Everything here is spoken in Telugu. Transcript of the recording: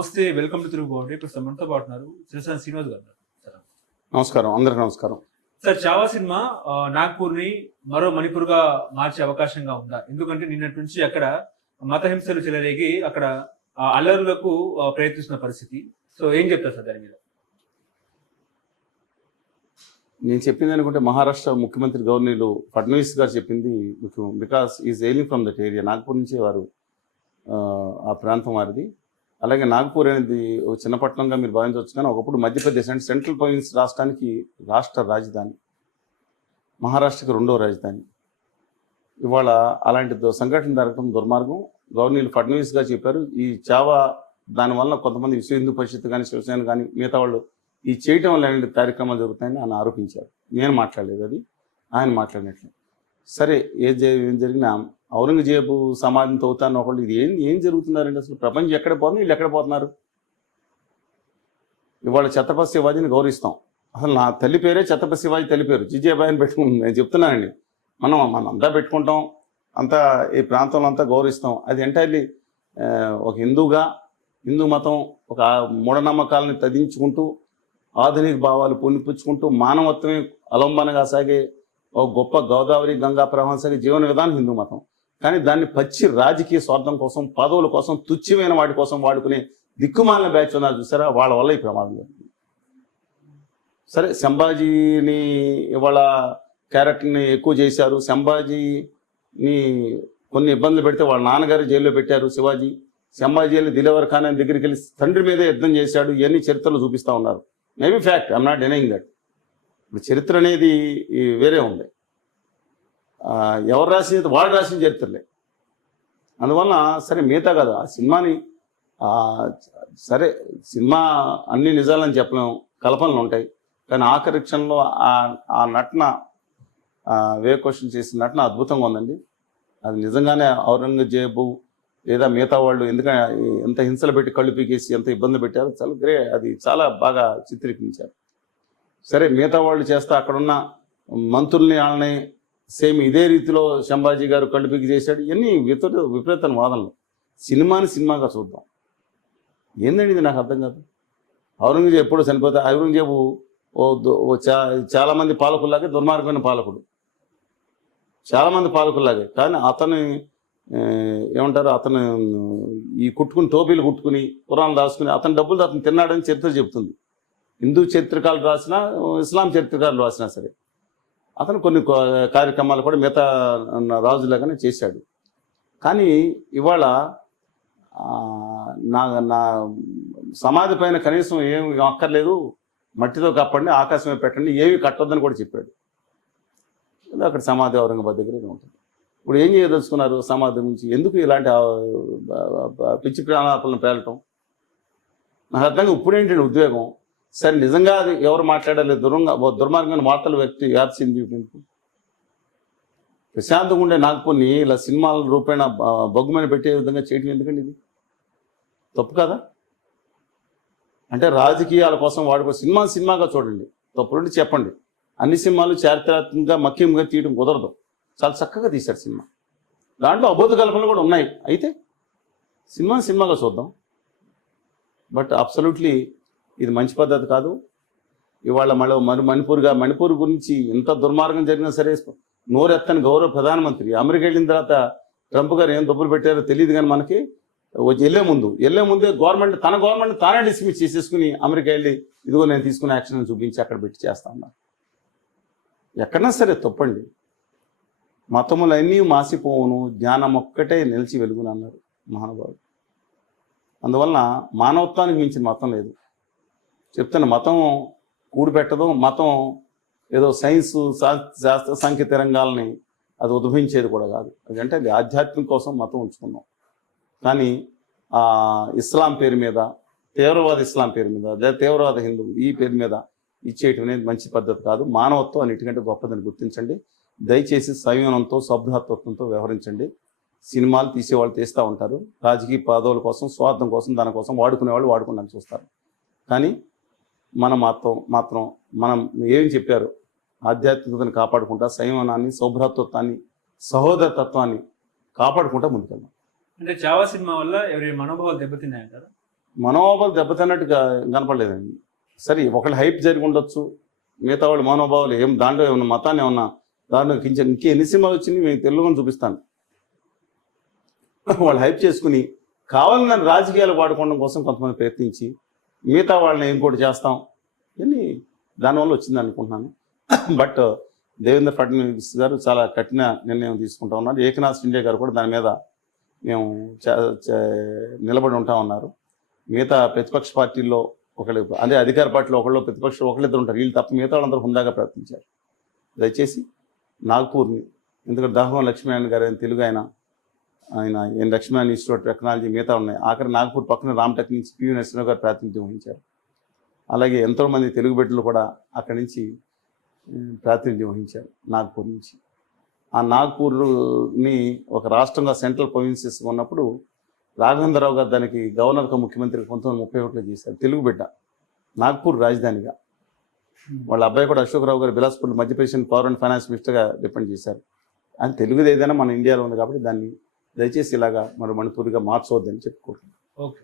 నమస్తే వెల్కమ్ టు తిరుగుబాటు ఇప్పుడు సార్ మనతో పాటు ఉన్నారు శివసేన శ్రీనివాస్ గారు నమస్కారం అందరికి నమస్కారం. సార్ చావా సినిమా నాగ్పూర్ని మరో మణిపూర్గా మార్చే అవకాశంగా ఉందా? ఎందుకంటే నిన్నటి నుంచి అక్కడ మత హింసలు చెలరేగి అక్కడ అల్లర్లకు ప్రయత్నిస్తున్న పరిస్థితి. సో ఏం చెప్తారు సార్ దాని మీద? నేను చెప్పింది అనుకుంటే మహారాష్ట్ర ముఖ్యమంత్రి గవర్నర్లు ఫడ్నవీస్ గారు చెప్పింది because is ailing from that area Nagpur నుంచి వారు ఆ ప్రాంతం వారిది. అలాగే నాగ్పూర్ అనేది ఒక చిన్న పట్టణంగా మీరు భావించవచ్చు కానీ ఒకప్పుడు మధ్యప్రదేశ్ అంటే సెంట్రల్ ప్రొవిన్స్ రాష్ట్రానికి రాష్ట్ర రాజధాని మహారాష్ట్రకి రెండవ రాజధాని. ఇవాళ అలాంటి సంఘటన జరగడం దుర్మార్గం. గవర్నీలు ఫడ్నవీస్గా చెప్పారు ఈ చావా దానివల్ల కొంతమంది విశ్వ హిందూ పరిషత్ కానీ శివసేన కానీ మిగతా వాళ్ళు ఈ చేయటం వల్ల ఎలాంటి కార్యక్రమాలు జరుగుతాయని ఆయన ఆరోపించారు. నేను మాట్లాడలేదు అది ఆయన మాట్లాడినట్లు. సరే ఏం జరిగినా ఔరంగజేబు సమాధిని తవ్వుతాను ఒకళ్ళు ఇది ఏం ఏం జరుగుతున్నారండి అసలు? ప్రపంచం ఎక్కడ పోతుంది? వీళ్ళు ఎక్కడ పోతున్నారు? ఇవాళ ఛత్రపతి శివాజీని గౌరవిస్తాం. అసలు నా తల్లి పేరే ఛత్రపతి శివాజీ తల్లి పేరు. జిజేబాయి అని పెట్టుకుంటుంది నేను చెప్తున్నానండి. మనం మనం అంతా పెట్టుకుంటాం. అంతా ఈ ప్రాంతంలో అంతా గౌరవిస్తాం. అది ఎంటైర్లీ ఒక హిందూగా హిందూ మతం ఒక మూఢనమ్మకాలని తదించుకుంటూ ఆధునిక భావాలు పొందిపుచ్చుకుంటూ మానవత్వమే అలంబనగా సాగే ఒక గొప్ప గోదావరి గంగా ప్రవాహం సాగే జీవన విధానం హిందూ మతం. కానీ దాన్ని పచ్చి రాజకీయ స్వార్థం కోసం పదవుల కోసం తుచ్చమైన వాటి కోసం వాడుకునే దిక్కుమాలిన బ్యాచ్ ఉన్నారు చూసారా? వాళ్ళ వల్ల ఈ ప్రమాదం జరిగింది. సరే సంభాజీని ఇవాళ క్యారెక్టర్ని ఎక్కువ చేశారు. సంభాజీని కొన్ని ఇబ్బందులు పెడితే వాళ్ళ నాన్నగారు జైల్లో పెట్టారు శివాజీ. సంభాజీ వెళ్ళి దిలవర్ ఖాన్ దగ్గరికి వెళ్ళి తండ్రి మీదే యుద్ధం చేశాడు. ఇవన్నీ చరిత్రలు చూపిస్తూ ఉన్నారు. Maybe fact I'm not denying that ఇప్పుడు చరిత్ర అనేది వేరే ఉంది. ఎవరు రాసింది? వాడు రాసిన చరిత్రలే. అందువలన సరే మిగతా కదా ఆ సినిమాని సరే సినిమా అన్ని నిజాలని చెప్పలేము కల్పనలు ఉంటాయి. కానీ ఆఖరి క్షణంలో ఆ ఆ నటన వే క్వశ్చన్ చేసిన నటన అద్భుతంగా ఉందండి. అది నిజంగానే ఔరంగజేబు లేదా మిగతా వాళ్ళు ఎందుకంటే ఎంత హింసలు పెట్టి కళ్ళు పీకేసి ఎంత ఇబ్బంది పెట్టారో చాలా గ్రే అది చాలా బాగా చిత్రీకరించారు. సరే మిగతా వాళ్ళు చేస్తే అక్కడున్న మంత్రుల్ని వాళ్ళని సేమ్ ఇదే రీతిలో శంభాజీ గారు కండుపికి చేశాడు. ఇవన్నీ విపరీత విపరీత వాదనలు. సినిమాని సినిమాగా చూద్దాం. ఏందండి ఇది నాకు అర్థం కాదు. ఔరంగజేబు ఎప్పుడు చనిపోతే ఔరంగజేబు ఓ ఓ చా చాలామంది పాలకుల్లాగే దుర్మార్గమైన పాలకుడు. చాలామంది పాలకుల్లాగే. కానీ అతను ఏమంటారు అతను ఈ కుట్టుకుని టోపీలు కుట్టుకుని పురాణాలు రాసుకుని అతని డబ్బులు అతను తిన్నాడని చరిత్ర చెబుతుంది హిందూ చరిత్రకారులు రాసినా ఇస్లాం చరిత్రకారులు రాసినా సరే. అతను కొన్ని కార్యక్రమాలు కూడా మిగతా రాజులాగానే చేశాడు. కానీ ఇవాళ నా నా సమాధి పైన కనీసం ఏం అక్కర్లేదు మట్టితో కప్పండి ఆకాశమే పెట్టండి ఏమి కట్టొద్దని కూడా చెప్పాడు. అక్కడ సమాధి ఔరంగాబాద్ దగ్గర ఉంటుంది. ఇప్పుడు ఏం చేయదలుచుకున్నారు సమాధి నుంచి ఎందుకు ఇలాంటి పిచ్చి ప్రాణాలను పేలటం? నాకు అర్థంగా ఇప్పుడేంటండి ఉద్వేగం? సరే నిజంగా అది ఎవరు మాట్లాడాలి? దురంగా దుర్మార్గమైన వార్తలు వ్యక్తి వ్యాప్సింది ప్రశాంతంగా ఉండే నాగపూర్ని ఇలా సినిమాల రూపేణ బొగ్గుమైన పెట్టే విధంగా చేయడం ఎందుకండి ఇది? తప్పు కదా? అంటే రాజకీయాల కోసం వాడుకో సినిమా సినిమాగా చూడండి. తప్పులుంటే చెప్పండి. అన్ని సినిమాలు చారిత్రాత్మకంగా మక్యంగా తీయడం కుదరదు. చాలా చక్కగా తీశారు సినిమా. దాంట్లో అబోధ కల్పనలు కూడా ఉన్నాయి. అయితే సినిమా సినిమాగా చూద్దాం. బట్ అబ్సల్యూట్లీ ఇది మంచి పద్ధతి కాదు. ఇవాళ మళ్ళీ మరి మణిపూర్గా మణిపూర్ గురించి ఎంత దుర్మార్గం జరిగినా సరే నోరెత్తని గౌరవ ప్రధానమంత్రి. అమెరికా వెళ్ళిన తర్వాత ట్రంప్ గారు ఏం దుబ్బులు పెట్టారో తెలియదు కానీ మనకి వచ్చి వెళ్ళే ముందు వెళ్ళే ముందే గవర్నమెంట్ తన గవర్నమెంట్ తానే డిస్మిస్ చేసేసుకుని అమెరికా వెళ్ళి ఇదిగో నేను తీసుకున్న యాక్షన్ చూపించి అక్కడ పెట్టి చేస్తా ఉన్నారు ఎక్కడన్నా సరే తప్పండి. మతములన్నీ మాసిపోవును జ్ఞానం ఒక్కటే నిలిచి వెలుగునన్నారు మహానుభావుడు. అందువలన మానవత్వానికి మించిన మతం లేదు. చెప్తున్న మతం కూడిపెట్టదు మతం ఏదో సైన్స్ శాస్త్ర సాంకేతిక రంగాలని అది ఉద్భవించేది కూడా కాదు. అదంటే అది ఆధ్యాత్మిక కోసం మతం ఉంచుకున్నాం. కానీ ఆ ఇస్లాం పేరు మీద తీవ్రవాద ఇస్లాం పేరు మీద లేదా తీవ్రవాద హిందూ ఈ పేరు మీద ఇచ్చేయటం అనేది మంచి పద్ధతి కాదు. మానవత్వం అన్నిటికంటే గొప్పదని గుర్తించండి. దయచేసి సంయమనంతో సౌభ్రాతత్వంతో వ్యవహరించండి. సినిమాలు తీసేవాళ్ళు తీస్తూ ఉంటారు. రాజకీయ పదవుల కోసం స్వార్థం కోసం దానికోసం వాడుకునే వాళ్ళు వాడుకున్నాను చూస్తారు. కానీ మనం మాత్రం మాత్రం మనం ఏం చెప్పారు? ఆధ్యాత్మికతను కాపాడుకుంటా సంయమనాన్ని సౌభ్రాతత్వాన్ని సహోదరతత్వాన్ని కాపాడుకుంటా ముందుకెళ్దాం. అంటే చావా సినిమా వల్ల ఎవరి మనోభావాలు దెబ్బతిన్నాయంటారా మనోభావాలు దెబ్బతిన్నట్టుగా కనపడలేదండి. సరే ఒకళ్ళు హైప్ జరిగి ఉండొచ్చు మిగతా వాళ్ళు మనోభావాలు ఏం దాంట్లో ఏమన్నా మతాన్ని ఏమన్నా దాంట్లో కించ ఇంకే ఎన్ని సినిమాలు వచ్చినాయి మేము తెలుగుని చూపిస్తాను. వాళ్ళు హైప్ చేసుకుని కావాలని రాజకీయాలు వాడుకోవడం కోసం కొంతమంది ప్రయత్నించి మిగతా వాళ్ళని ఇంకోటి చేస్తాం? అని దానివల్ల వచ్చింది అనుకుంటున్నాను. బట్ దేవేంద్ర ఫడ్నవీస్ గారు చాలా కఠిన నిర్ణయం తీసుకుంటా ఉన్నారు. ఏకనాథ్ షిండే గారు కూడా దాని మీద మేము నిలబడి ఉంటా ఉన్నారు. మిగతా ప్రతిపక్ష పార్టీల్లో ఒకళ్ళు అదే అధికార పార్టీలో ఒకళ్ళు ప్రతిపక్ష ఒకళ్ళిద్దరు ఉంటారు. వీళ్ళు తప్ప మిగతా వాళ్ళందరూ హుందాగా ప్రయత్నించారు దయచేసి నాగ్పూర్ని ఎందుకంటే దాహం లక్ష్మీనారాయణ గారు తెలుగు ఆయన ఆయన ఎన్ లక్ష్మీనారాయణ ఇన్స్టిట్యూట్ టెక్నాలజీ మిగతా ఉన్నాయి. ఆఖరి నాగపూర్ పక్కన రామ్టెక్ నుంచి పివి నరసింహ గారు ప్రాతినిధ్యం వహించారు. అలాగే ఎంతోమంది తెలుగు బిడ్డలు కూడా అక్కడి నుంచి ప్రాతినిధ్యం వహించారు నాగ్పూర్ నుంచి. ఆ నాగ్పూర్ని ఒక రాష్ట్రంగా సెంట్రల్ ప్రొవిన్సెస్ ఉన్నప్పుడు రాఘవేంద్రరావు గారు దానికి గవర్నర్గా ముఖ్యమంత్రి పంతొమ్మిది ముప్పై ఒకటిలో చేశారు. తెలుగు బిడ్డ నాగ్పూర్ రాజధానిగా. వాళ్ళ అబ్బాయి కూడా Ashokrao garu Bilaspur Madhya Pradesh power and finance మినిస్టర్గా డిపెండ్ చేశారు. అని తెలుగుది ఏదైనా మన ఇండియాలో ఉంది కాబట్టి దాన్ని దయచేసి ఇలాగా మన మణిపూర్గా మార్చవద్దని చెప్పుకుంటున్నాను ఓకే.